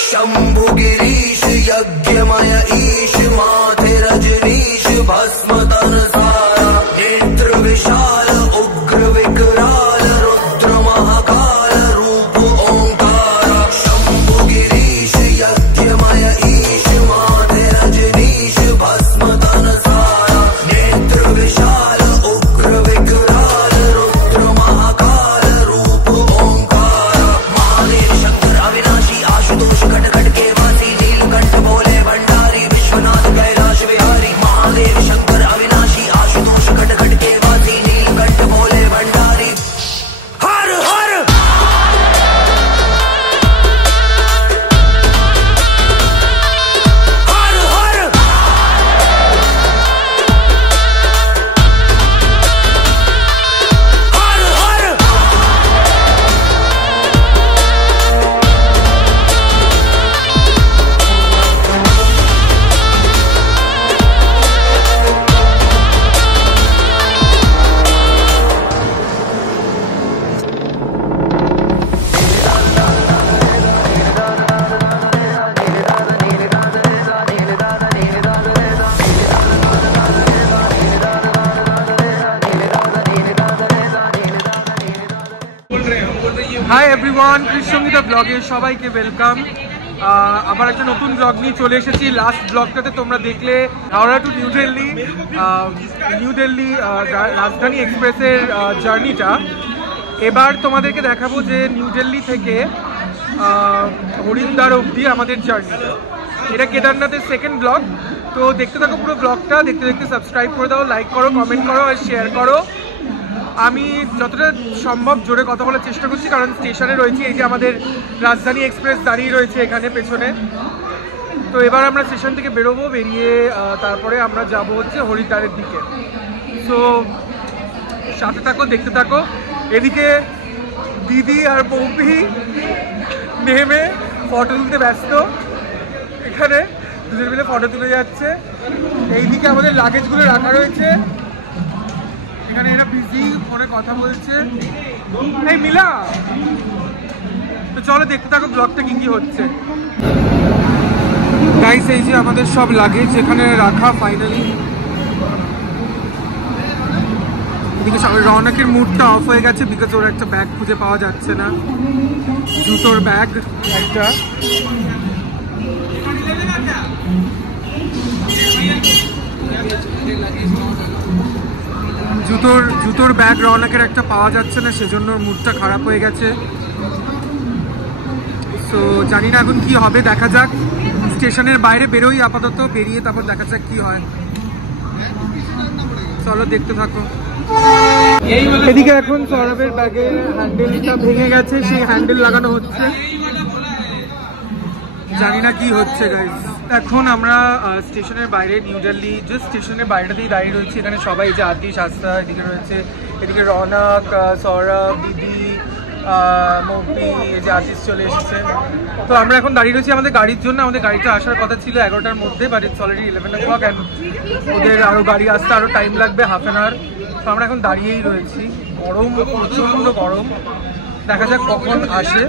शंभु गिरीश यज्ञमय ईश माथे रजनीश भस्म तन सारा नेत्र विशाल उग्र विकराल रुद्र महाकाल रूप ओंकार शंभु गिरीश यज्ञमय ईश माथे रजनीश भस्म तन सारा नेत्र विशाल उग्र विकराल रुद्र महाकाल रूप ओंकार महादेव शंकर अविनाशी आशुतोष घट घट के वासी नीलकंठ भोले भंडारी विश्वनाथ कैलाश विहारी महादेव शंकर अविनाशी आशुतोष घट घट के वासी नीलकंठ भोले भंडारी हर हर हर हर हर हर হাই এভরিওয়ান, কৃষ্ণঙ্গিতা ব্লগে সবাইকে ওয়েলকাম। আবার একটা নতুন ব্লগ নিয়ে চলে এসেছি। লাস্ট ব্লগটাতে তোমরা দেখলে হাওড়া টু নিউ দিল্লি রাজধানী এক্সপ্রেসের জার্নিটা। এবার তোমাদেরকে দেখাবো যে নিউ দিল্লি থেকে হরিদ্বার অবধি আমাদের জার্নিটা। এটা কেদারনাথের সেকেন্ড ব্লগ। তো দেখতে থাকো পুরো ব্লগটা, দেখতে দেখতে সাবস্ক্রাইব করে দাও, লাইক করো, কমেন্ট করো আর শেয়ার করো। আমি যতটা সম্ভব জোরে কথা বলার চেষ্টা করছি, কারণ স্টেশনে রয়েছি। এই যে আমাদের রাজধানী এক্সপ্রেস দাঁড়িয়ে রয়েছে এখানে পেছনে। তো এবার আমরা স্টেশন থেকে বেরোবো, বেরিয়ে তারপরে আমরা যাব হচ্ছে হরিদ্বারের দিকে। তো সাথে থাকো, দেখতে থাকো। এদিকে দিদি আর বৌদি নেমে ফটো তুলতে ব্যস্ত, এখানে দুজন মিলে ফটো তুলে যাচ্ছে। এইদিকে আমাদের লাগেজগুলো রাখা রয়েছে, এখানে এরা বিজি ফোনে কথা বলছে। এই মিলা, তো চলো দেখতে থাকো ব্লগটা কি কি হচ্ছে। গাইস, এই যে আমাদের সব লাগেজ এখানে রাখা ফাইনালি। এদিকে রৌনকের মুডটা অফ হয়ে গেছে, বিকজ ওর একটা ব্যাগ খুঁজে পাওয়া যাচ্ছে না, জুতোর ব্যাগ একটা। জুতোর ব্যাগ রৌনকের একটা পাওয়া যাচ্ছে না, সেজন্য মুডটা খারাপ হয়ে গেছে। সো জানি না এখন কি হবে, দেখা যাক। স্টেশনের বাইরে বেরোই আপাতত, বেরিয়ে তারপর দেখা যাক কি হয়। চলো দেখতে থাকো। এদিকে এখন সৌরভের ব্যাগের হ্যান্ডেলটা ভেঙে গেছে, সেই হ্যান্ডেল লাগানো হচ্ছে। জানি না কি হচ্ছে গাইস। এখন আমরা স্টেশনের বাইরে, নিউ দিল্লি জাস্ট স্টেশনের বাইরেতেই দাঁড়িয়ে রয়েছি। এখানে সবাই, যে আতিশ, আস্থা এদিকে রয়েছে, এদিকে রৌনক, সৌরভ, দিদি, মৌটি, এই যে আতিশ চলে এসেছে। তো আমরা এখন দাঁড়িয়ে রয়েছি আমাদের গাড়ির জন্য। আমাদের গাড়িটা আসার কথা ছিল 11টার মধ্যে, but it's already 11 o'clock and ওদের আরও গাড়ি আসতে আরও টাইম লাগবে, হাফ অ্যান আওয়ার। তো আমরা এখন দাঁড়িয়েই রয়েছি, গরম, প্রচণ্ড গরম। দেখা যাক কখন আসে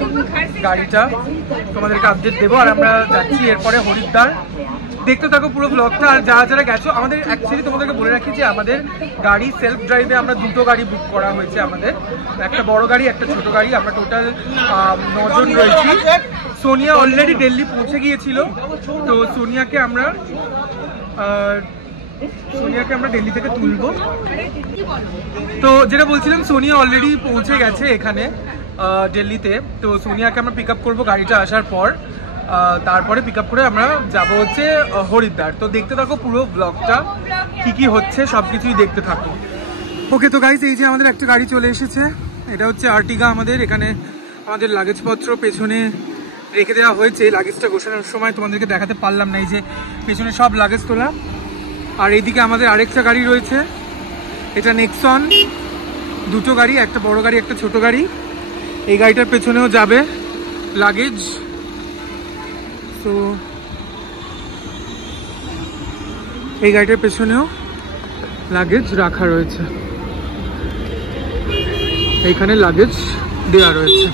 গাড়িটা, তোমাদেরকে আপডেট দেবো। আর আমরা যাচ্ছি এরপরে হরিদ্বার। দেখতে থাকো পুরো ব্লগটা। আর যারা যারা গেছো, আমাদের অ্যাকচুয়ালি তোমাদেরকে বলে রাখি যে আমাদের গাড়ি সেলফ ড্রাইভে আমরা দুটো গাড়ি বুক করা হয়েছে। আমাদের একটা বড় গাড়ি, একটা ছোট গাড়ি। আমরা টোটাল 9 জন রয়েছি। সোনিয়া অলরেডি দিল্লি পৌঁছে গিয়েছিল, তো সোনিয়াকে আমরা দিল্লি থেকে তুলবো। তো যেটা বলছিলাম, সোনিয়া অলরেডি পৌঁছে গেছে এখানে দিল্লিতে। তো সোনিয়াকে আমরা পিক আপ করবো গাড়িটা আসার পর, তারপরে পিক আপ করে আমরা যাবো হচ্ছে হরিদ্বার। তো দেখতে থাকো পুরো ব্লগটা, কি কি হচ্ছে সব কিছুই দেখতে থাকো। ওকে, তো গাইস, এই যে আমাদের একটা গাড়ি চলে এসেছে। এটা হচ্ছে আর্টিগা আমাদের। এখানে আমাদের লাগেজপত্র পেছনে রেখে দেওয়া হয়েছে। লাগেজটা গোছানোর সময় তোমাদেরকে দেখাতে পারলাম না, এই যে পেছনে সব লাগেজ তোলা। আর এইদিকে আমাদের আরেকটা গাড়ি রয়েছে, এটা নেক্সন। দুটো গাড়ি, একটা বড় গাড়ি, একটা ছোট গাড়ি। এই গাড়িটার পেছনেও যাবে লাগেজ। তো এই গাড়িটার পেছনেও লাগেজ রাখা রয়েছে, এইখানে লাগেজ দেওয়া রয়েছে।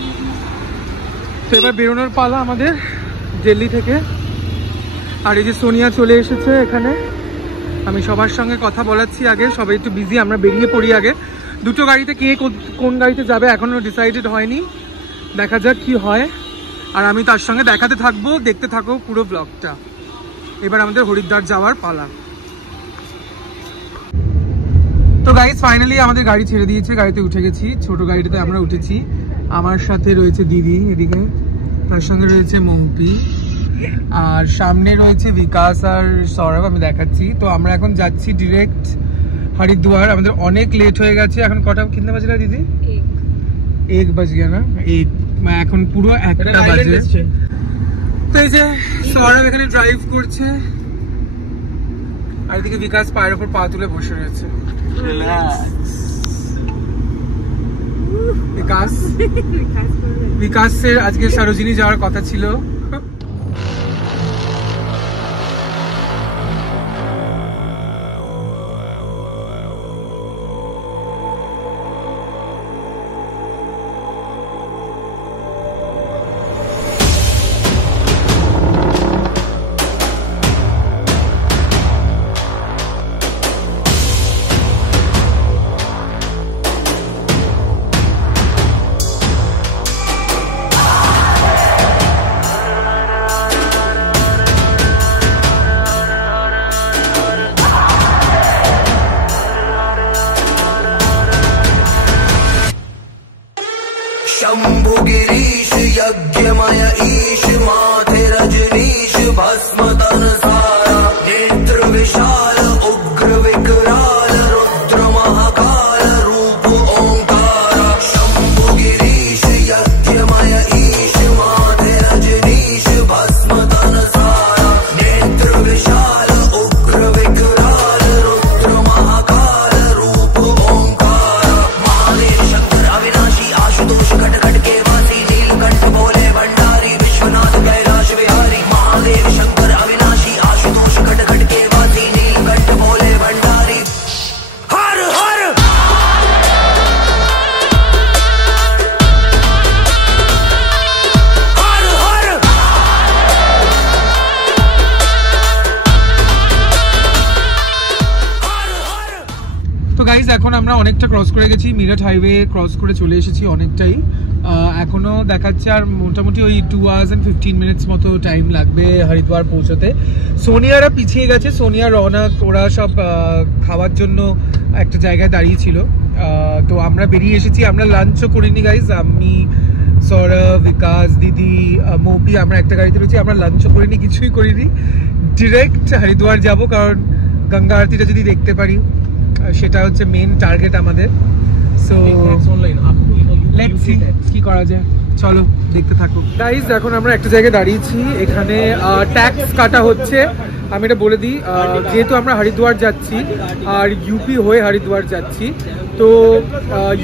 তো এবার বেরোনোর পালা আমাদের। দিল্লি থেকে। আর এই যে সোনিয়া চলে এসেছে এখানে। আমি সবার সঙ্গে কথা বলাচ্ছি আগে, সবাই একটু বিজি, আমরা বেরিয়ে পড়ি আগে। দুটো গাড়িতে কে কোন গাড়িতে যাবে এখনও ডিসাইডেড হয়নি, দেখা যাক কি হয়। আর আমি তার সঙ্গে দেখাতে থাকবো, দেখতে থাকো পুরো ব্লগটা। এবার আমাদের হরিদ্বার যাওয়ার পালা। তো গাইস ফাইনালি আমাদের গাড়ি ছেড়ে দিয়েছে, গাড়িতে উঠে গেছি। ছোট গাড়িটাতে আমরা উঠেছি। আমার সাথে রয়েছে দিদি এদিকে, তার সঙ্গে রয়েছে মৌপি, আর সামনে রয়েছে বিকাশ আর সৌরভ, আমি দেখাচ্ছি। তো আমরা এখন যাচ্ছি ডিরেক্ট হরিদ্বার। আমাদের অনেক লেট হয়ে গেছে। এখন কটা কিনতে বাজে না দিদি? 1 বাজ গিয়া না, এখন পুরো 1টা বাজে। তো এই যে সৌরভ এখানে ড্রাইভ করছে, আর এদিকে বিকাশ পায়ের উপর পা তুলে বসে রয়েছে। বিকাশের আজকে সরোজিনী যাওয়ার কথা ছিল। शंभु गिरीश यज्ञमय ईश माथे रजनीश भस्म तन सारा नेत्र विशाल उग्र विकराल रुद्र महाकाल रूप ओंकारा शंभु गिरीश यज्ञमय ईश माथे रजनीश भस्म तन सारा नेत्र विशाल उग्र विकराल रुद्र महाकाल रूप ओंकारा महादेव शंकर अविनाशी आशुतोष घट घट के वासी नीलकंठ भोले भंडारी विश्वनाथ कैलाश विहारी महादेव शंकर अविनाशी आशुतोष घट घट के वासी नीलकंठ भोले भंडारी हर हर हर हर তো গাইজ এখন আমরা অনেকটা ক্রস করে গেছি, মিরাট হাইওয়ে ক্রস করে চলে এসেছি অনেকটাই। এখনো দেখাচ্ছে আর মোটামুটি ওই 2 hours and 15 minutes মতো টাইম লাগবে হরিদ্বার পৌঁছতে। সোনিয়ারা পিছিয়ে গেছে, সোনিয়া রৌনক ওরা সব খাওয়ার জন্য একটা জায়গায় দাঁড়িয়েছিল। তো আমরা বেরিয়ে এসেছি, আমরা লাঞ্চও করিনি গাইজ। আমি সৌরভ, বিকাশ, দিদি, মৌপি আমরা একটা গাড়িতে রয়েছি। আমরা লাঞ্চও করিনি, কিছুই করিনি, ডিরেক্ট হরিদ্বার যাব, কারণ গঙ্গা আরতিটা যদি দেখতে পারি সেটা হচ্ছে মেন টার্গেট আমাদের। সো লেটস সি কি করা যায়, চলো দেখতে থাকো গাইজ। এখন আমরা একটা জায়গায় দাঁড়িয়েছি, এখানে ট্যাক্স কাটা হচ্ছে। আমি এটা বলে দিই, যেহেতু আমরা হরিদ্বার যাচ্ছি আর ইউপি হয়ে হরিদ্বার যাচ্ছি, তো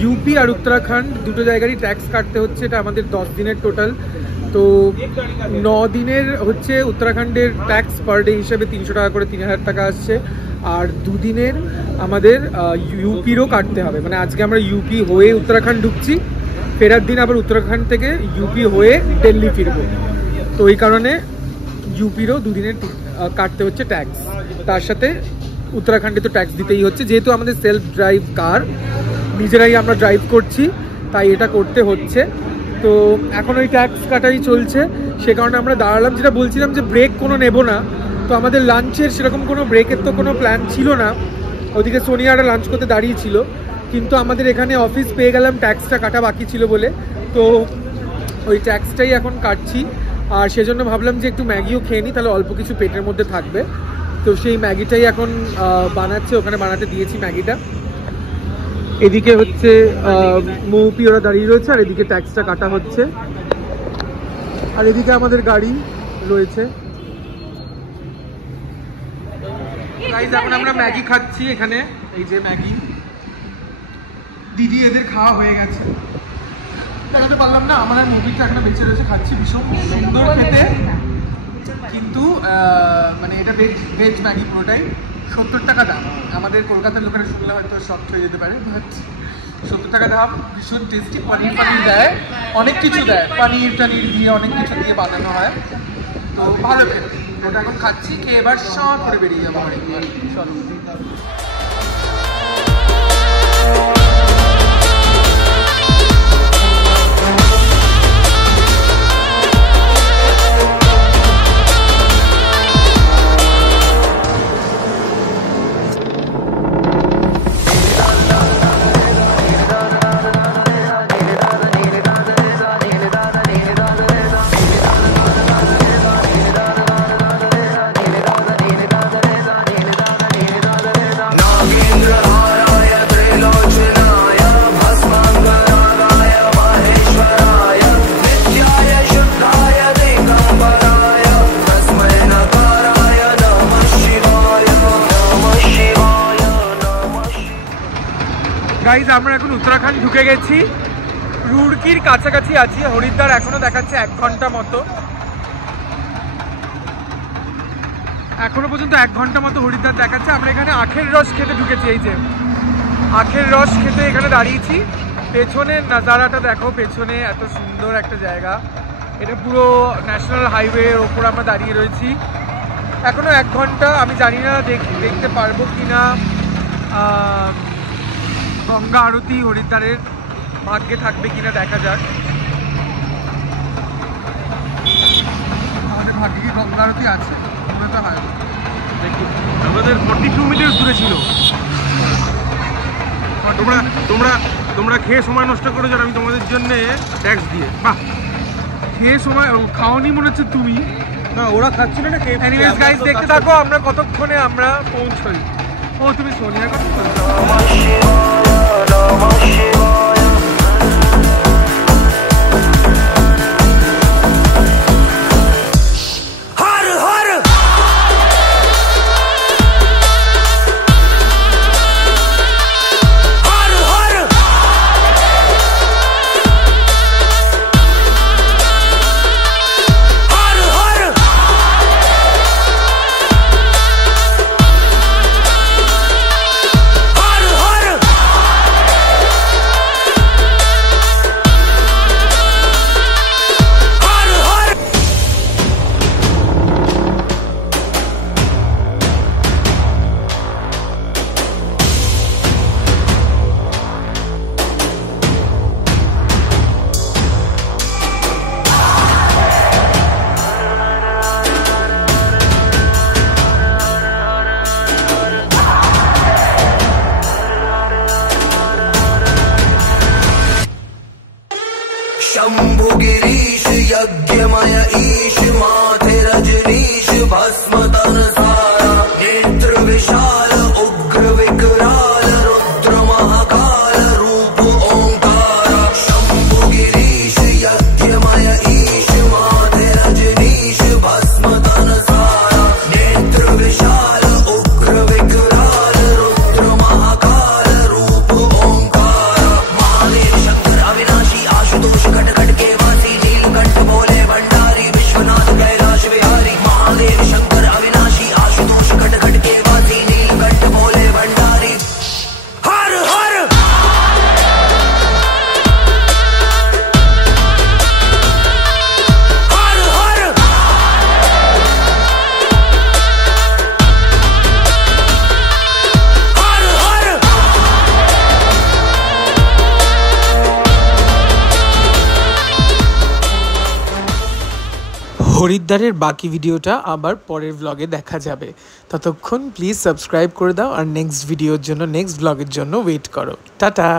ইউপি আর উত্তরাখণ্ড দুটো জায়গারই ট্যাক্স কাটতে হচ্ছে। এটা আমাদের 10 দিনের টোটাল। তো 9 দিনের হচ্ছে উত্তরাখণ্ডের ট্যাক্স পার ডে হিসেবে 300 টাকা করে 3000 টাকা আসছে। আর 2 দিনের আমাদের ইউপিরও কাটতে হবে। মানে আজকে আমরা ইউপি হয়ে উত্তরাখণ্ড ঢুকছি, ফেরার দিন আবার উত্তরাখণ্ড থেকে ইউপি হয়ে দিল্লি ফিরবো। তো এই কারণে ইউপিরও 2 দিনের কাটতে হচ্ছে ট্যাক্স। তার সাথে উত্তরাখণ্ডে তো ট্যাক্স দিতেই হচ্ছে, যেহেতু আমাদের সেলফ ড্রাইভ কার, নিজেরাই আমরা ড্রাইভ করছি, তাই এটা করতে হচ্ছে। তো এখন ওই ট্যাক্স কাটাই চলছে, সে কারণে আমরা দাঁড়ালাম। যেটা বলছিলাম যে ব্রেক কোনো নেব না, তো আমাদের লাঞ্চের সেরকম কোনো ব্রেকের তো কোনো প্ল্যান ছিল না। ওদিকে সোনিয়ারা লাঞ্চ করতে দাঁড়িয়েছিল, কিন্তু আমাদের এখানে অফিস পেয়ে গেলাম ট্যাক্সটা কাটা বাকি ছিল বলে, তো ওই ট্যাক্সটাই এখন কাটছি। আর সেজন্য ভাবলাম যে একটু ম্যাগিও খেয়ে নিই, তাহলে অল্প কিছু পেটের মধ্যে থাকবে। তো সেই ম্যাগিটাই এখন বানাচ্ছে, ওখানে বানাতে দিয়েছি ম্যাগিটা। এদিকে হচ্ছে মৌপি ওরা দাঁড়িয়ে রয়েছে, আর এদিকে ট্যাক্সটা কাটা হচ্ছে, আর এদিকে আমাদের গাড়ি রয়েছে। গাইস এখন আমরা ম্যাগি খাচ্ছি এখানে, এই যে ম্যাগি। দিদি এদের খাওয়া হয়ে গেছে, দেখাতে পারলাম না। আমার মুভিটা এখানে বেঁচে রয়েছে, খাচ্ছি, ভীষণ সুন্দর খেতে। কিন্তু মানে এটা ভেজ ম্যাগি পুরোটাই। 70 টাকা দাম। আমাদের কলকাতার লোকেরা শুনলে হয়তো শক হয়ে যেতে পারে, বাট 70 টাকা দাম। ভীষণ টেস্টি, পনির দেয়, অনেক কিছু দেয়, পনির টনির দিয়ে অনেক কিছু দিয়ে বানানো হয়। তো ভালো খেতে, ওটা এখন খাচ্ছি, খেয়ে এবার শর্ট করে বেরিয়ে যাবো বাড়ি। চলো। গাইজ আমরা এখন উত্তরাখণ্ড ঢুকে গেছি, রুড়কির কাছাকাছি আছি। হরিদ্বার এখনো দেখাচ্ছে 1 ঘন্টা মতো, এখনো পর্যন্ত 1 ঘন্টা মতো হরিদ্বার দেখাচ্ছে। আমরা এখানে আখের রস খেতে ঢুকেছি, এই যে আখের রস খেতে এখানে দাঁড়িয়েছি। পেছনের নাজারাটা দেখো, পেছনে এত সুন্দর একটা জায়গা, এটা পুরো ন্যাশনাল হাইওয়ের ওপর আমরা দাঁড়িয়ে রয়েছি। এখনো 1 ঘন্টা, আমি জানি না দেখতে পারবো কিনা গঙ্গা আরতি হরিদ্বারের ভাগ্যে থাকবে কিনা, দেখা যাক। আমাদের ভাগ্যে কি গঙ্গা আরতি আছে? আমাদের 42 মিনিট দূরে ছিল। তোমরা খেয়ে সময় নষ্ট করেছো, আমি তোমাদের জন্য ট্যাক্স দিয়ে। বাহ, খেয়ে সময় খাওয়ানি মনে হচ্ছে তুমি। না, ওরা খাচ্ছিল না। এনিওয়েজ গাইস, দেখতে থাকো আমরা কতক্ষণে আমরা পৌঁছই। ও তুমি সোনিয়ার কথা বলছো? शंभु गिरीश यज्ञमय ईश माथे रजनीश भस्म तन सारा नेत्र विशाल उग्र विकराल रुद्र महाकाल रूप ओंकारा शंभु गिरीश यज्ञमय ईश माथे रजनीश भस्म तन सारा नेत्र विशाल उग्र विकराल रुद्र महाकाल रूप ओंकारा महादेव शंकर अविनाशी आशुतोष घट घट के वासी नीलकंठ भोले भंडारी विश्वनाथ कैलाश विहारी महादेव शंकर अविनाशी आशुतोष घट घट के वासी नीलकंठ भोले भंडारी हर हर हर हर हर हर হরিদ্বারের বাকি ভিডিওটা আবার পরের ব্লগে দেখা যাবে। ততক্ষণ প্লিজ সাবস্ক্রাইব করে দাও আর নেক্সট ভিডিওর জন্য, নেক্সট ব্লগের জন্য ওয়েট করো। টাটা।